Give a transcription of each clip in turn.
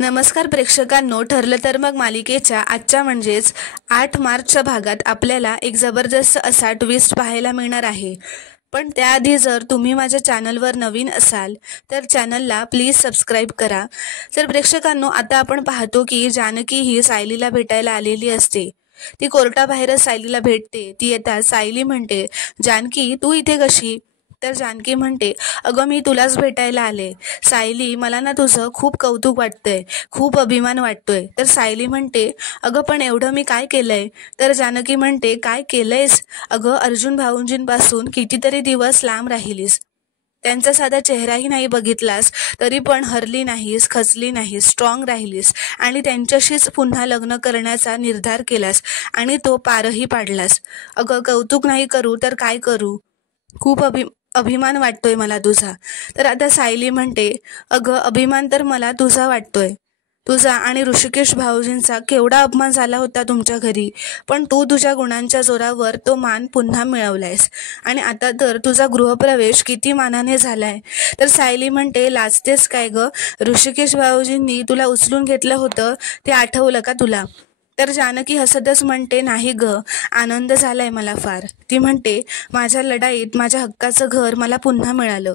नमस्कार प्रेक्षकांनो, ठरलं तर मग मालिकेच्या आजच्या म्हणजेच 8 मार्चच्या भागात आपल्याला एक जबरदस्त असा ट्विस्ट पाहायला मिळणार आहे. पण त्याआधी जर तुम्ही माझ्या चॅनलवर नवीन असाल तर चॅनलला प्लीज सबस्क्राईब करा. तर प्रेक्षकांनो, आता आपण पाहतो की जानकी ही सायलीला भेटायला आलेली असते. ती कोर्टाबाहेरच सायलीला भेटते. ती येतात सायली म्हणते, जानकी तू इथे कशी? तर जानकी म्हणते, अगं मी तुलाच भेटायला आले. सायली, मला ना तुझं खूप कौतुक वाटतंय, खूप अभिमान वाटतोय. तर सायली म्हणते, अगं पण एवढं मी काय केलंय? तर जानकी म्हणते, काय केलंयस? अगं अर्जुन भाऊंजींपासून कितीतरी दिवस लांब राहिलीस, त्यांचा साधा चेहराही नाही बघितलास, तरी पण हरली नाहीस, खचली नाहीस, स्ट्रॉंग राहिलीस आणि त्यांच्याशीच पुन्हा लग्न करण्याचा निर्धार केलास आणि तो पारही पाडलास. अगं कौतुक नाही करू तर काय करू? खूप अभिमान वाटतोय मला तुझा. तर आता सायली म्हणते, अगं अभिमान तर मला तुझा वाटतोय. तुझा आणि ऋषिकेश भाऊजींचा केवढा अपमान झाला होता तुमच्या घरी, पण तू तुझ्या गुणांच्या जोरावर तो मान पुन्हा मिळवलायस आणि आता तर तुझा गृहप्रवेश किती मानाने झालाय. तर सायली म्हणते, लाजतेस काय ग? ऋषिकेश भाऊजींनी तुला उचलून घेतलं होतं ते आठवलं का तुला? तर जानकी हसतच म्हणते, नाही ग, आनंद झालाय मला फार. ती म्हणते, माझ्या लढाईत माझ्या हक्काचं घर मला पुन्हा मिळालं.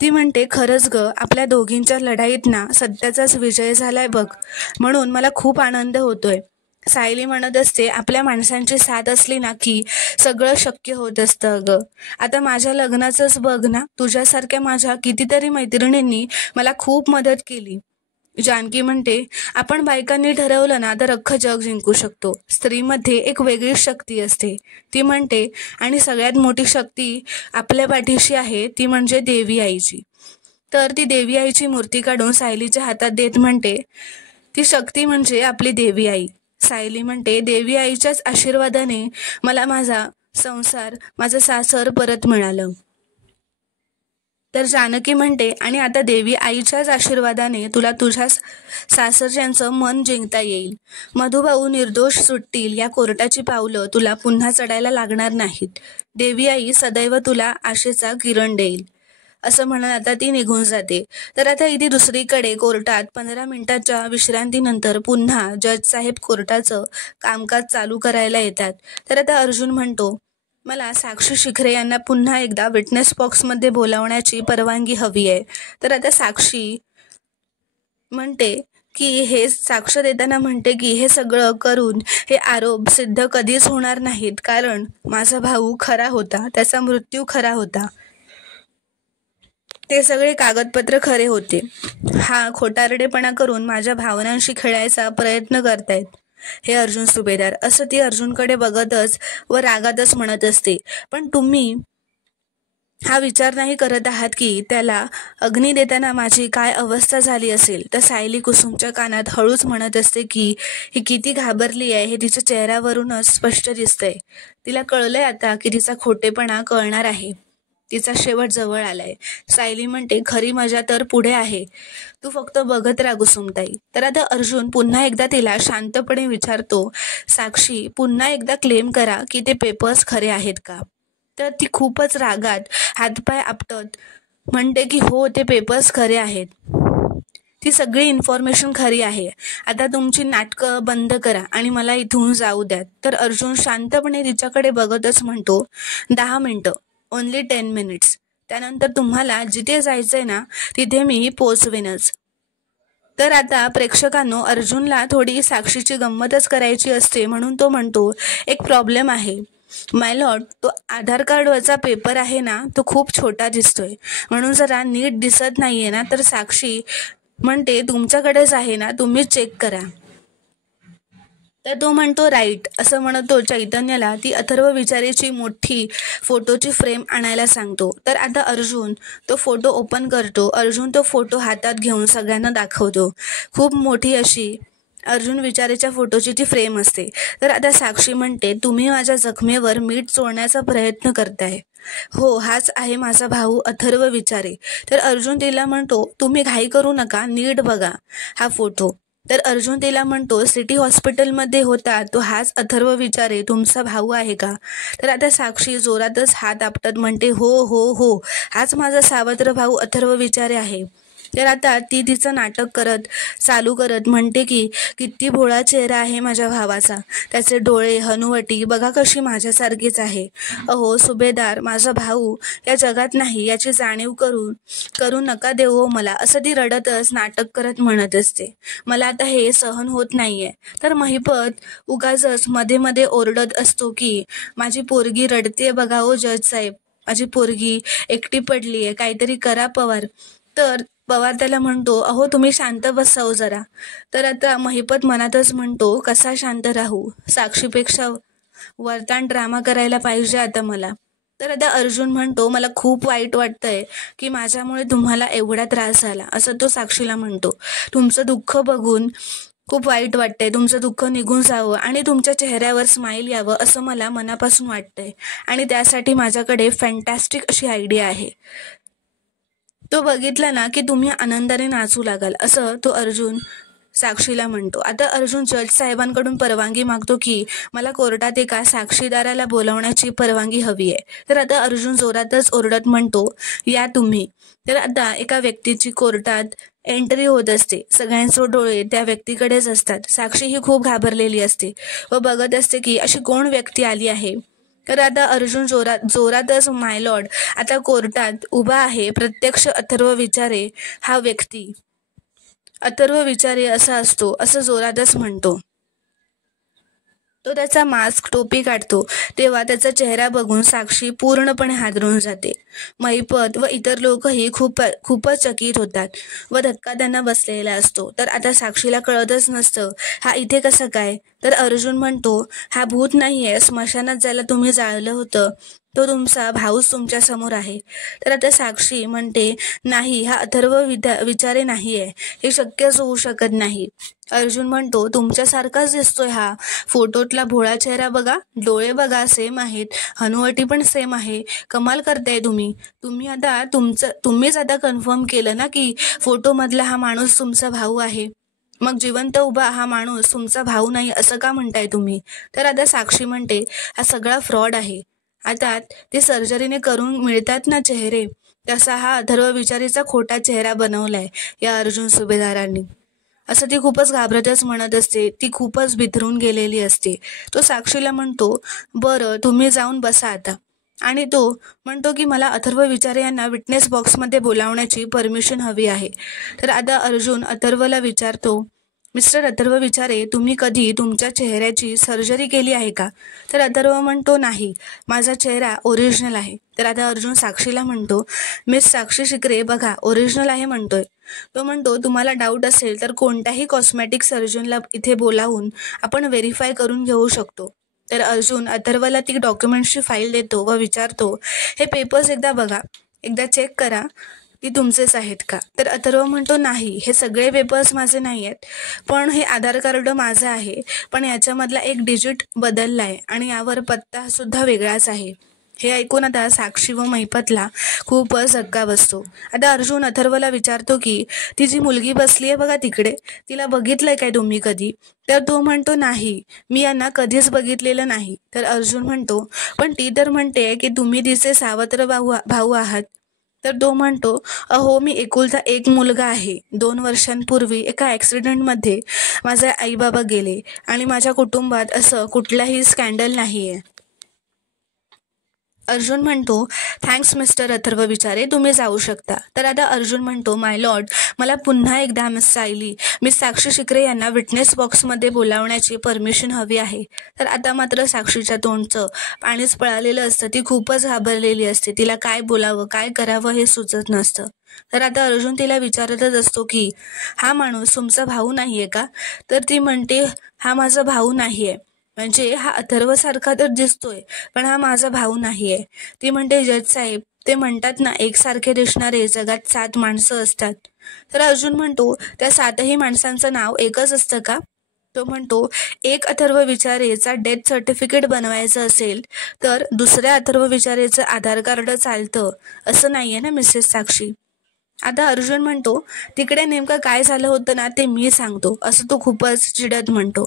ती म्हणते, खरंच ग, आपल्या दोघींच्या लढाईत ना सत्याचाच विजय झालाय बघ, म्हणून मला खूप आनंद होतोय. सायली म्हणत असते, आपल्या माणसांची साथ असली ना की सगळं शक्य होत असतं अगं. आता माझ्या लग्नाचंच बघ ना, तुझ्यासारख्या माझ्या कितीतरी मैत्रिणींनी मला खूप मदत केली. जानकी म्हणते, आपण बायकांनी ठरवलं ना तर अख्खं जग जिंकू शकतो. स्त्रीमध्ये एक वेगळीच शक्ती असते. ती म्हणते, आणि सगळ्यात मोठी शक्ती आपल्या पाठीशी आहे, ती म्हणजे देवी आईची. तर ती देवी आईची मूर्ती काढून सायलीच्या हातात देत म्हणते, ती शक्ती म्हणजे आपली देवी आई. सायली म्हणते, देवी आईच्याच आशीर्वादाने मला माझा संसार, माझं सासर परत मिळालं. तर जानकी म्हणते, आणि आता देवी आईच्याच आशीर्वादाने तुला तुझ्या सासरच्यांचं मन जिंकता येईल. मधुभाऊ निर्दोष सुटतील, या कोर्टाची पावलं तुला पुन्हा चढायला लागणार नाहीत. देवी आई सदैव तुला आशेचा किरण देईल. असं म्हणून आता ती निघून जाते. तर आता इथे दुसरीकडे कोर्टात 15 मिनिटाच्या विश्रांतीनंतर पुन्हा जज साहेब कोर्टाचं कामकाज चालू करायला येतात. तर आता अर्जुन म्हणतो, मला साक्षी शिखरे यांना पुन्हा एकदा विटनेस बॉक्समध्ये बोलावण्याची परवानगी हवी आहे. तर आता साक्षी म्हणते की हे साक्ष देताना म्हणते की हे सगळं करून हे आरोप सिद्ध कधीच होणार नाहीत, कारण माझा भाऊ खरा होता, त्याचा मृत्यू खरा होता, ते सगळे कागदपत्र खरे होते. हा खोटारडेपणा करून माझ्या भावनांशी खेळायचा प्रयत्न करतायत हे अर्जुन सुभेदार, असं ती अर्जुनकडे बघतच व रागातच म्हणत असते. पण तुम्ही हा विचार नाही करत आहात की त्याला अग्नी देताना माझी काय अवस्था झाली असेल. तर सायली कुसुमच्या कानात हळूच म्हणत असते की ही किती घाबरली आहे हे तिच्या चेहऱ्यावरूनच स्पष्ट दिसतंय. तिला कळलंय आता की तिचा खोटेपणा कळणार आहे, तिचा शेवट जवळ आलाय. सायली म्हणते, खरी मजा तर पुढे आहे, तू फक्त बघत राहा कुसुमताई. तर आता अर्जुन पुन्हा एकदा तिला शांतपणे विचारतो, साक्षी पुन्हा एकदा क्लेम करा की ते पेपर्स खरे आहेत का? तर ती खूपच रागात हातपाय आपटत म्हणते की हो, ते पेपर्स खरे आहेत, ती सगळी इन्फॉर्मेशन खरी आहे. आता तुमची नाटकं बंद करा आणि मला इथून जाऊ द्या. तर अर्जुन शांतपणे तिच्याकडे बघतच म्हणतो, 10 मिनिटं, ओन्ली 10 मिनिट्स, त्यानंतर तुम्हाला जिथे जायचंय ना तिथे मी पोचवेनच. तर आता प्रेक्षकांनो, अर्जुनला थोडी साक्षीची गंमतच करायची असते, म्हणून तो म्हणतो, एक प्रॉब्लेम आहे माय लॉर्ड, तो आधार कार्डवरचा पेपर आहे ना तो खूप छोटा दिसतोय, म्हणून जरा नीट दिसत नाहीये ना. तर साक्षी म्हणते, तुमच्याकडेच आहे ना, तुम्ही चेक करा. तर तो म्हणतो, राईट. असं म्हणत तो चैतन्याला ती अथर्व विचारेची मोठी फोटोची फ्रेम आणायला सांगतो. तर आता अर्जुन तो फोटो ओपन करतो. अर्जुन तो फोटो हातात घेऊन सगळ्यांना दाखवतो. खूप मोठी अशी अर्जुन विचारेच्या फोटोची ती फ्रेम असते. तर आता साक्षी म्हणते, तुम्ही माझ्या जखमेवर मीठ चोळण्याचा प्रयत्न करताय. हो, हाच आहे माझा भाऊ अथर्व विचारे. तर अर्जुन तिला म्हणतो, तुम्ही घाई करू नका, नीट बघा हा फोटो. तर अर्जुन तिला म्हणतो, सिटी हॉस्पिटलमध्ये होता तो हाच अथर्व विचारे तुमचा भाऊ आहे का? तर आता साक्षी जोरातच हात आपटत म्हणते, हो हो हो, हाच माझा सावत्र भाऊ अथर्व विचारे आहे. तर आता ती तिचं नाटक चालू करत म्हणते की किती भोळा चेहरा आहे माझ्या भावाचा, त्याचे डोळे, हनुवटी बघा कशी माझ्यासारखीच आहे. अहो सुभेदार, माझा भाऊ या जगात नाही याची जाणीव करू नका देऊ मला, असं ती रडतच नाटक करत म्हणत असते. मला आता हे सहन होत नाहीये. तर महिपत उगाचच मध्ये मध्ये ओरडत असतो की माझी पोरगी रडते बघा ओ जज साहेब, माझी पोरगी एकटी पडलीये, काहीतरी करा पवार. तर पवार त्याला म्हणतो, अहो तुम्ही शांत बसाव जरा. तर आता महिपत मनातच म्हणतो, कसा शांत राहू, साक्षीपेक्षा वरतान ड्रामा करायला पाहिजे आता मला. तर आता अर्जुन म्हणतो, मला खूप वाईट वाटतंय की माझ्यामुळे तुम्हाला एवढा त्रास झाला, असं तो साक्षीला म्हणतो. तुमचं दुःख बघून खूप वाईट वाटतंय, तुमचं दुःख निघून जावं आणि तुमच्या चेहऱ्यावर स्माईल यावं असं मला मनापासून वाटतंय, आणि त्यासाठी माझ्याकडे फॅन्टॅस्टिक अशी आयडिया आहे. तो बघितला ना की तुम्ही आनंदाने नाचू लागाल, असं तो अर्जुन साक्षीला म्हणतो. आता अर्जुन जज साहेबांकडून परवानगी मागतो की मला कोर्टात एका साक्षीदाराला बोलावण्याची परवानगी हवी आहे. तर आता अर्जुन जोरातच ओरडत म्हणतो, या तुम्ही. तर आता एका व्यक्तीची कोर्टात एंट्री होत असते. सगळ्यांचे डोळे त्या व्यक्तीकडेच असतात. साक्षी ही खूप घाबरलेली असते व बघत असते की अशी कोण व्यक्ती आली आहे. तर आता अर्जुन जोरातच माय लॉर्ड, आता कोर्टात उभा आहे प्रत्यक्ष अथर्व विचारे हा व्यक्ती. अथर्व विचारे असा असतो असं जोरातच म्हणतो. तो त्याचा मास्क, टोपी काढतो तेव्हा त्याचा चेहरा बघून साक्षी पूर्णपणे हादरून जाते. महिपत व इतर लोकही खूपच चकित होतात व धक्का त्यांना बसलेला असतो. तर आता साक्षीला कळतच नसतं हा इथे कसं काय. तर अर्जुन म्हणतो, हा भूत नाहीये, स्मशानात ज्याला तुम्ही जाळलं होतं तो तुमचा भाऊच तुमच्या समोर आहे. तर आता साक्षी म्हणते, नाही, हा अथर्व विचारे नाहीये, हे शक्यच होऊ शकत नाही. अर्जुन म्हणतो, तुमच्यासारखाच दिसतोय हा, फोटोतला भोळा चेहरा बघा, डोळे बघा सेम आहेत, हनुवटी पण सेम आहे. कमाल करताय तुम्हीच आता कन्फर्म केलं ना की फोटोमधला हा माणूस तुमचा भाऊ आहे. मग जिवंत उभा हा माणूस तुमचा भाऊ नाही असं का म्हणताय तुम्ही. तर आता साक्षी म्हणते, हा सगळा फ्रॉड आहे. आता ते सर्जरीने करून मिळतात ना चेहरे, तसा हा अथर्व विचारीचा खोटा चेहरा बनवलाय या अर्जुन सुभेदारांनी, असं ती खूपच घाबरतच म्हणत असते. ती खूपच बिथरून गेलेली असते. तो साक्षीला म्हणतो, बरं तुम्ही जाऊन बसा आता. आणि तो म्हणतो की मला अथर्व विचारे यांना विटनेस बॉक्समध्ये बोलावण्याची परमिशन हवी आहे. तर आता अर्जुन अथर्वला विचारतो, मिस्टर अथर्व विचारे, तुम्ही कधी तुमच्या चेहऱ्याची सर्जरी केली आहे का. तर अथर्व म्हणतो, नाही, माझा चेहरा ओरिजिनल आहे. तर आता अर्जुन साक्षीला म्हणतो, मिस साक्षी शिकरे बघा, ओरिजिनल आहे म्हणतोय. तो म्हणतो, तुम्हाला डाऊट असेल तर कोणत्याही कॉस्मेटिक सर्जनला इथे बोलावून आपण व्हेरीफाय करून घेऊ शकतो. तर अर्जुन अथर्वला ती डॉक्युमेंट्सची फाईल देतो व विचारतो, हे पेपर्स एकदा बघा, एकदा चेक करा की तुमचेच आहेत का. तर अथर्व म्हणतो, नाही, हे सगळे पेपर्स माझे नाही आहेत, पण हे आधार कार्ड माझं आहे, पण याच्यामधला एक डिजिट बदलला आहे आणि यावर पत्ता सुद्धा वेगळाच आहे. हे ऐकून आता साक्षी व महिपतला खूपच धक्का बसतो. आता अर्जुन अथर्वला विचारतो की ती जी मुलगी बसली आहे बघा तिकडे, तिला बघितलंय काय तुम्ही कधी. तर तो म्हणतो, नाही, मी यांना कधीच बघितलेलं नाही. तर अर्जुन म्हणतो, पण ती तर म्हणते की तुम्ही तिचे सावत्र भाऊ आहात. तर तो म्हणतो, अहो मी एकुलता एक मुलगा आहे. 2 वर्षांपूर्वी एका ॲक्सिडेंटमध्ये माझे आईबाबा गेले आणि माझ्या कुटुंबात असं कुठलाही स्कॅन्डल नाहीये. अर्जुन म्हणतो, थँक्स मिस्टर अथर्व विचारे, तुम्ही जाऊ शकता. तर आता अर्जुन म्हणतो, माय लॉर्ड, मला पुन्हा एकदा मिस साक्षी शिकरे यांना विटनेस बॉक्समध्ये बोलावण्याची परमिशन हवी आहे. तर आता मात्र साक्षीच्या तोंडचं पाणीच पळालेलं असतं. ती खूपच घाबरलेली असते. तिला काय बोलावं, काय करावं हे सुचत नसतं. तर आता अर्जुन तिला विचारतच असतो की हा माणूस तुमचा भाऊ नाहीये का. तर ती म्हणते, हा माझा भाऊ नाहीये, म्हणजे हा अथर्वसारखा तर दिसतोय पण हा माझा भाऊ नाहीये. ती म्हणते, जज साहेब, ते म्हणतात ना, एकसारखे दिसणारे जगात 7 माणसं असतात. तर अर्जुन म्हणतो, त्या 7ही माणसांचं नाव एकच असतं का. तो म्हणतो, एक अथर्व विचारेचा डेथ सर्टिफिकेट बनवायचं असेल तर दुसऱ्या अथर्व विचारेचं आधार कार्ड चालतं असं नाहीये ना मिसेस साक्षी. आता अर्जुन म्हणतो, तिकडे नेमकं काय झालं होतं ना ते मी सांगतो, असं तो खूपच चिडत म्हणतो.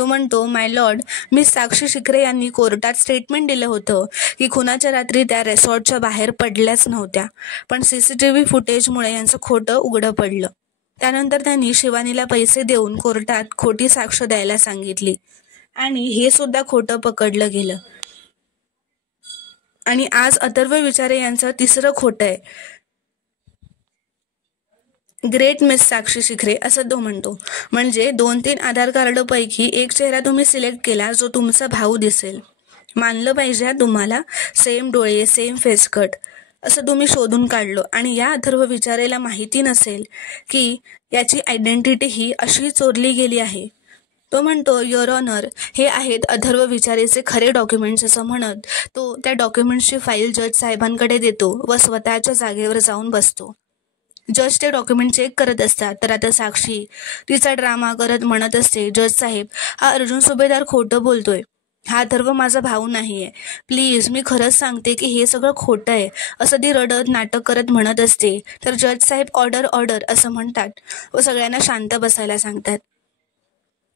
तो म्हणतो, माय लॉर्ड, मिस साक्षी शिकरे यांनी कोर्टात स्टेटमेंट दिलं होतं की खुनाच्या रात्री त्या रेसॉर्टच्या बाहेर पडल्याच नव्हत्या, पण CCTV फुटेजमुळे यांचं खोटं उघडं पडलं. त्यानंतर त्यांनी शिवानीला पैसे देऊन कोर्टात खोटी साक्ष द्यायला सांगितली आणि हे सुद्धा खोटं पकडलं गेलं. आणि आज अथर्व विचारे यांचं तिसरं खोटं आहे. ग्रेट मिस साक्षी शिखरे असं तो म्हणतो. म्हणजे 2-3 आधार कार्ड पैकी एक चेहरा तुम्ही सिलेक्ट केला जो तुमचा भाऊ दिसेल. मानलं पाहिजे तुम्हाला, सेम डोळे, सेम फेस कट असं तुम्ही शोधून काढलं. आणि या अथर्व विचारेला माहिती नसेल की याची आयडेंटिटी ही अशी चोरली गेली आहे. तो म्हणतो, युअर ऑनर, हे आहेत अथर्व विचारेचे खरे डॉक्युमेंट्स असं म्हणत तो त्या डॉक्युमेंट्सची फाईल जज साहेबांकडे देतो व स्वतःच्या जागेवर जाऊन बसतो. जज ते डॉक्युमेंट चेक करत असतात. तर आता साक्षी तिचा ड्रामा करत म्हणत असते, जज साहेब, हा अर्जुन सुभेदार खोटं बोलतोय. हा अथर्व माझा भाऊ नाहीये. प्लीज, मी खरंच सांगते की हे सगळं खोटं आहे असं ती रडत नाटक करत म्हणत असते. तर जज साहेब ऑर्डर ऑर्डर असं म्हणतात व सगळ्यांना शांत बसायला सांगतात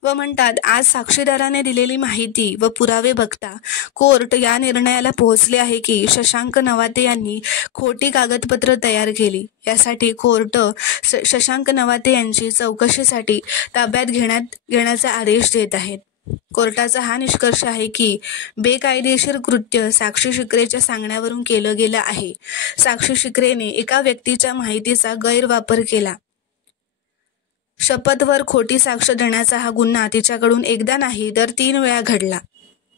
व म्हणतात, आज साक्षीदाराने दिलेली माहिती व पुरावे बघता कोर्ट या निर्णयाला पोहोचले आहे की शशांक नवाते यांनी खोटी कागदपत्र तयार केली. यासाठी कोर्ट शशांक नवाते यांची चौकशीसाठी ताब्यात घेण्याचा आदेश देत आहेत. कोर्टाचा हा निष्कर्ष आहे की बेकायदेशीर कृत्य साक्षी शिकरेच्या सांगण्यावरून केलं गेलं आहे. साक्षी शिकरेने एका व्यक्तीच्या माहितीचा गैरवापर केला. शपथवर खोटी साक्ष देण्याचा हा गुन्हा तिच्याकडून एकदा नाही तर 3 वेळा घडला.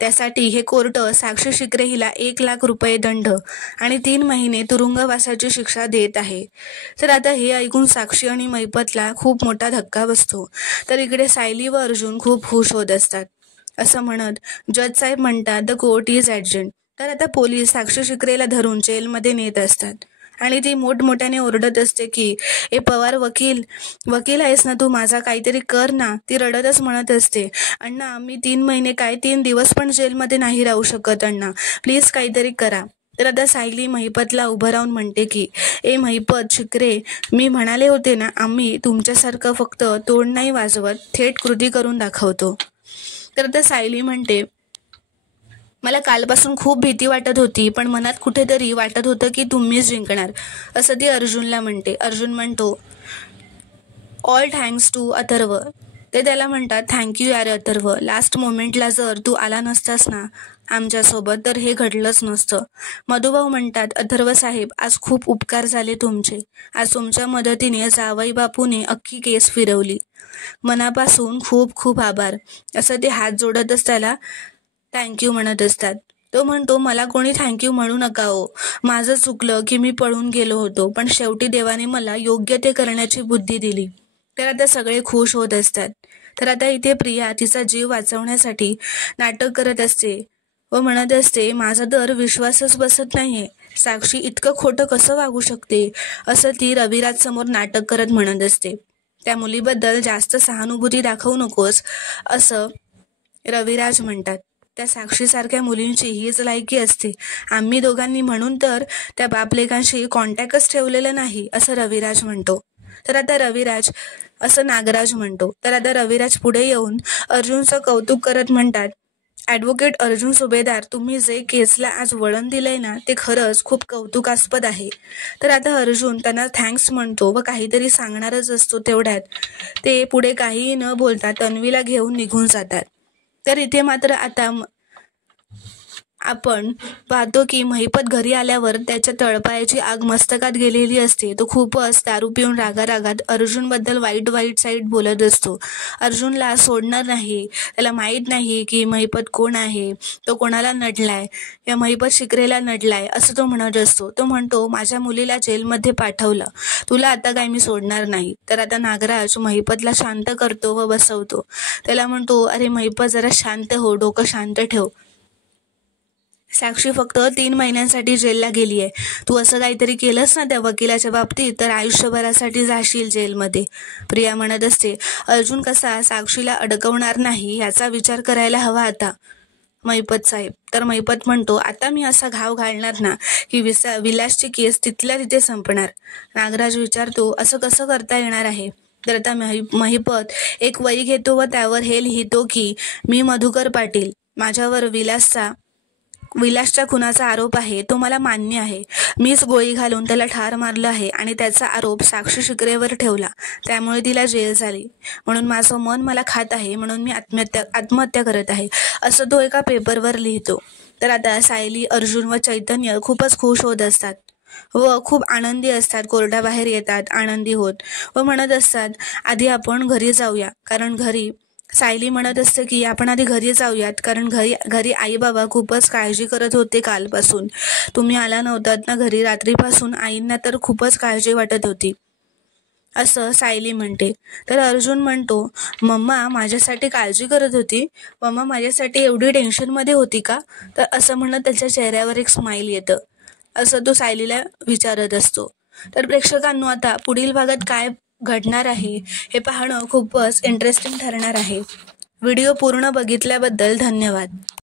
त्यासाठी हे कोर्ट साक्षी शिकरे हिला 1 लाख रुपये दंड आणि 3 महिने तुरुंगवासाची शिक्षा देत आहे. तर आता हे ऐकून साक्षी आणि मैपतला खूप मोठा धक्का बसतो. तर इकडे सायली व अर्जुन खूप खुश होत असतात. असं म्हणत जज साहेब म्हणतात, द कोर्ट इज ॲडजंट. तर आता पोलीस साक्षी शिकरेला धरून जेलमध्ये नेत असतात आणि ती मोठमोठ्याने ओरडत असते की, ए पवार वकील आहेस ना तू, माझा काहीतरी कर ना. ती रडतच म्हणत असते, अण्णा, मी 3 महिने काय 3 दिवस पण जेलमध्ये नाही राहू शकत अण्णा, प्लीज काहीतरी करा. तर आता सायली महिपतला उभं राहून म्हणते की, ए महिपत शिकरे, मी म्हणाले होते ना, आम्ही तुमच्यासारखं फक्त तोंड नाही वाजवत, थेट कृती करून दाखवतो. तर आता सायली म्हणते, मला कालपासून खूप भीती वाटत होती, पण मनात कुठेतरी वाटत होतं की तुम्हीच जिंकणार असं ती अर्जुनला म्हणते. अर्जुन म्हणतो, ऑल थँक्स टू अथर्व. ते त्याला म्हणतात, थँक्यू यार अथर्व, लास्ट मोमेंटला जर तू आला नसतास ना आमच्यासोबत तर हे घडलंच नसतं. मधुभाऊ म्हणतात, अथर्व साहेब, आज खूप उपकार झाले तुमचे. आज तुमच्या मदतीने जावई बापूने अख्खी केस फिरवली. मनापासून खूप खूप आभार असं ते हात जोडतच त्याला थँक्यू म्हणत असतात. तो म्हणतो, मला कोणी थँक्यू म्हणू नका हो, माझं चुकलं की मी पळून गेलो होतो, पण शेवटी देवाने मला योग्य ते करण्याची बुद्धी दिली. तर आता सगळे खुश होत असतात. तर आता इथे प्रिया तिचा जीव वाचवण्यासाठी नाटक करत असते व म्हणत असते, माझा तर विश्वासच बसत नाहीये, साक्षी इतकं खोटं कसं वागू शकते असं ती रविराज समोर नाटक करत म्हणत असते. त्या मुलीबद्दल जास्त सहानुभूती दाखवू नकोस असं रविराज म्हणतात. त्या साक्षीसारख्या मुलींची हीच लायकी असते. आम्ही दोघांनी म्हणून तर त्या बापलेकांशी कॉन्टॅक्टच ठेवलेलं नाही असं रविराज म्हणतो. तर आता रविराज असं नागराज म्हणतो. तर आता रविराज पुढे येऊन अर्जुनचं कौतुक करत म्हणतात, ॲडव्होकेट अर्जुन सुभेदार, तुम्ही जे केसला आज वळण दिलंय ना ते खरंच खूप कौतुकास्पद आहे. तर आता अर्जुन त्यांना थँक्स म्हणतो व काहीतरी सांगणारच असतो. तेवढ्यात ते पुढे काहीही न बोलता तन्वीला घेऊन निघून जातात. तर इथे मात्र आता आपण पाहतो की महिपत घरी आल्यावर त्याच्या तळपायाची आग मस्तकात गेलेली असते. तो खूपच दारू पिऊन रागारागात अर्जुनबद्दल वाईट साईट बोलत असतो. अर्जुनला सोडणार नाही, त्याला माहीत नाही की महिपत कोण आहे, तो कोणाला नडलाय, या महिपत शिकरेला नडलाय असं तो म्हणत असतो. तो म्हणतो, माझ्या मुलीला जेलमध्ये पाठवलं, तुला आता काय मी सोडणार नाही. तर आता नागराज महिपतला शांत करतो व बसवतो. त्याला म्हणतो, अरे महिपत, जरा शांत हो, डोकं शांत ठेव. साक्षी फक्त 3 महिन्यांसाठी जेलला गेली आहे. तू असं काहीतरी केलंस ना त्या वकिलाच्या बाबतीत तर आयुष्यभरासाठी जाशील जेलमध्ये. प्रिया म्हणत असते, अर्जुन कसा साक्षीला अडकवणार नाही याचा विचार करायला हवा आता महिपत साहेब. तर महिपत म्हणतो, आता मी असा घाव घालणार ना की विलासची केस तिथल्या तिथे संपणार. नागराज विचारतो, असं कसं करता येणार आहे. तर आता महिपत एक वही घेतो व त्यावर हे लिहितो की मी मधुकर पाटील, माझ्यावर विलासच्या खुनाचा आरोप आहे, तो मला मान्य आहे. मीच गोळी घालून त्याला ठार मारलं आहे आणि त्याचा आरोप साक्षी शिकरेवर ठेवला, त्यामुळे तिला जेल झाली. म्हणून माझं मन मला खात आहे, म्हणून मी आत्महत्या करत आहे, असं तो एका पेपरवर लिहितो. तर आता सायली, अर्जुन व चैतन्य खूपच खुश होत असतात व खूप आनंदी असतात. कोर्टाबाहेर येतात आनंदी होत व म्हणत असतात आधी आपण घरी जाऊया, कारण सायली म्हणत असते की आपण आधी घरी जाऊयात, कारण घरी आई बाबा खूपच काळजी करत होते कालपासून. तुम्ही आला नव्हतात ना घरी, रात्रीपासून आईंना तर खूपच काळजी वाटत होती, असं सायली म्हणते. तर अर्जुन म्हणतो, मम्मा माझ्यासाठी काळजी करत होती, मम्मा माझ्यासाठी एवढी टेन्शनमध्ये होती का? तर असं म्हणत त्याच्या चेहऱ्यावर एक स्माईल येतं, असं तो सायलीला विचारत असतो. तर प्रेक्षकांनो, आता पुढील भागात काय घडणार आहे हे पाहणं खूपच इंटरेस्टिंग ठरणार आहे. व्हिडिओ पूर्ण बघितल्याबद्दल धन्यवाद.